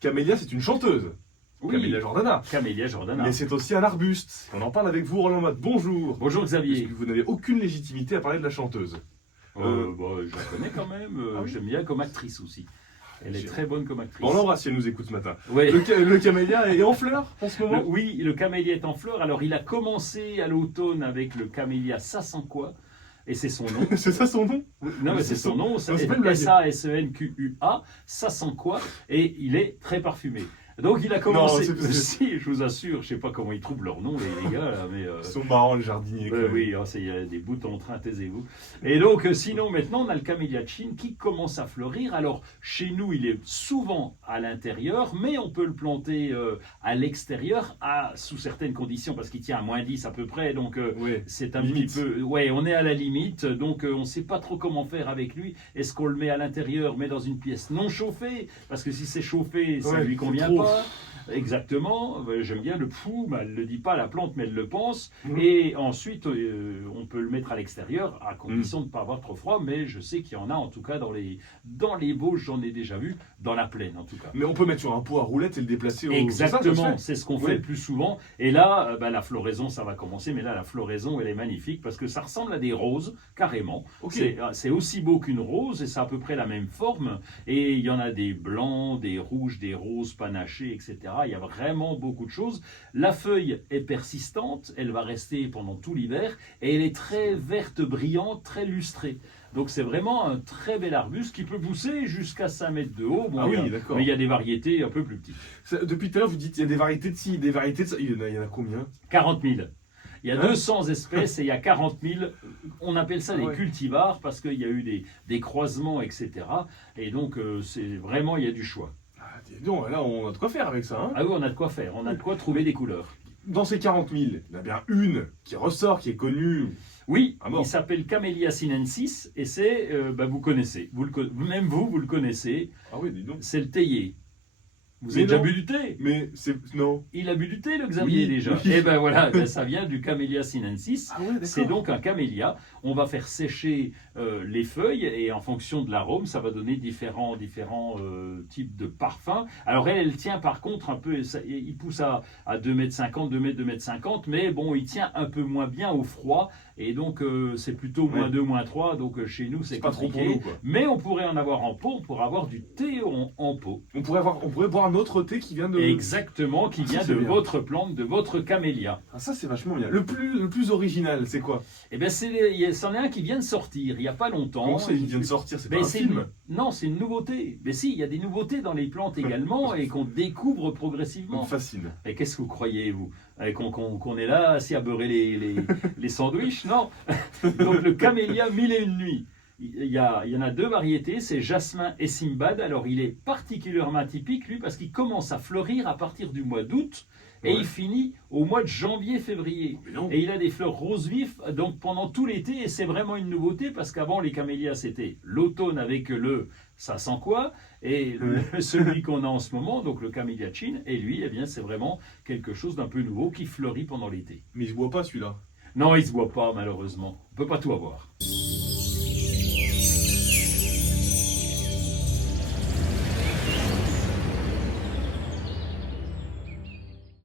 Camélia, c'est une chanteuse. Oui, Camélia Jordana. Camélia Jordana. Mais c'est aussi un arbuste. On en parle avec vous, Roland Mott. Bonjour. Bonjour Xavier. Puisque vous n'avez aucune légitimité à parler de la chanteuse. Je la connais quand même. Ah oui. J'aime bien comme actrice aussi. Elle est très bonne comme actrice. On l'embrasse si elle nous écoute ce matin. Ouais. Le camélia est en fleurs en ce moment. Oui, le camélia est en fleurs. Alors, il a commencé à l'automne avec le camélia Sasanqua, et c'est son nom. C'est ça son nom? Non, mais c'est son nom. c'est pas une blague. Sasenqua, Sasanqua, et il est très parfumé. Donc, il a commencé. Non, Si, je vous assure, je sais pas comment ils trouvent leur nom, les gars, là, mais. Ils sont marrants, les jardiniers. quand même. Oui, il y a des bouts en train, taisez-vous. Et donc, sinon, maintenant, on a le camélia Chin qui commence à fleurir. Alors, chez nous, il est souvent à l'intérieur, mais on peut le planter à l'extérieur, sous certaines conditions, parce qu'il tient à -10 à peu près. Donc, Ouais. c'est un Limite. petit peu. Ouais, on est à la limite. Donc, on ne sait pas trop comment faire avec lui. Est-ce qu'on le met à l'intérieur, mais dans une pièce non chauffée? Parce que si c'est chauffé, ça ne Ouais, lui c'est convient trop. pas. Exactement, j'aime bien le fou, mais elle ne le dit pas la plante, mais elle le pense. Mhm. Et ensuite, on peut le mettre à l'extérieur, à condition de ne pas avoir trop froid, mais je sais qu'il y en a, en tout cas, dans les Bauges, j'en ai déjà vu, dans la plaine, en tout cas. Mais on peut mettre sur un pot à roulettes et le déplacer au. Exactement, Ça se fait. c'est ce qu'on Ouais. fait le plus souvent. Et là, la floraison, ça va commencer, mais là, la floraison, elle est magnifique, parce que ça ressemble à des roses, carrément. Ok. C'est aussi beau qu'une rose, et c'est à peu près la même forme. Et il y en a des blancs, des rouges, des roses panachés, etc. Il y a vraiment beaucoup de choses. La feuille est persistante, elle va rester pendant tout l'hiver, et elle est très verte, brillante, très lustrée. Donc c'est vraiment un très bel arbuste qui peut pousser jusqu'à 5 mètres de haut. Bon, Ah oui, il y a- d'accord. mais il y a des variétés un peu plus petites. Depuis tout à l'heure, vous dites qu'il y a des variétés de ci, des variétés de ça. Il y en a combien? 40 000. Il y a Hein 200 espèces et il y a 40 000. On appelle ça Ah des ouais. cultivars parce qu'il y a eu des croisements, etc. Et donc, c'est vraiment, il y a du choix. Ah, dis donc, là, on a de quoi faire avec ça. Hein. Ah oui, on a de quoi faire. On a de quoi trouver des couleurs. Dans ces 40 000, il y en a bien une qui ressort, qui est connue. Oui, Ah bon. il s'appelle Camellia sinensis et c'est, vous connaissez. Même vous le connaissez. Ah oui, dis donc. C'est le théier. Vous Mais avez déjà non. bu du thé? Mais c'est. Non. Il a bu du thé, le Xavier, Oui, déjà. oui. Et ben voilà, ça vient du Camellia sinensis. Ah ouais, d'accord. C'est donc un camélia. On va faire sécher les feuilles et en fonction de l'arôme, ça va donner différents types de parfums. Alors elle tient par contre un peu, il pousse à 2,50 m, 2 m, 2,50 m, mais bon, il tient un peu moins bien au froid et donc c'est plutôt Ouais. -2, -3. Donc chez nous, c'est C'est pas trop compliqué. pour nous, quoi. Mais on pourrait en avoir en pot, on pourrait avoir du thé en pot. On pourrait boire un autre thé qui vient de. Exactement, qui Ah, ça, vient c'est de bien. votre plante, de votre camélia. Ah, ça, c'est vachement bien. Le plus original, c'est quoi? Eh bien, c'en est un qui vient de sortir il n'y a pas longtemps. Comment ça, il vient de sortir? C'est pas Mais un film? Non, c'est une nouveauté. Mais si, il y a des nouveautés dans les plantes également et qu'on découvre Ça me progressivement. fascine. Et qu'est-ce que vous croyez, vous? Qu'on est là, assis à beurrer les sandwichs? Non. Donc, le camélia 1001 nuits. Il y en a 2 variétés, c'est Jasmin et Simbad. Alors, il est particulièrement typique, lui, parce qu'il commence à fleurir à partir du mois d'août et Ouais. il finit au mois de janvier-février. Mais non. Et il a des fleurs roses vifs donc pendant tout l'été et c'est vraiment une nouveauté parce qu'avant les camélias c'était l'automne avec le ça sent quoi et celui qu'on a en ce moment donc le camélia chin et lui eh bien c'est vraiment quelque chose d'un peu nouveau qui fleurit pendant l'été. Mais il se boit pas celui-là. Non il se voit pas malheureusement, on peut pas tout avoir.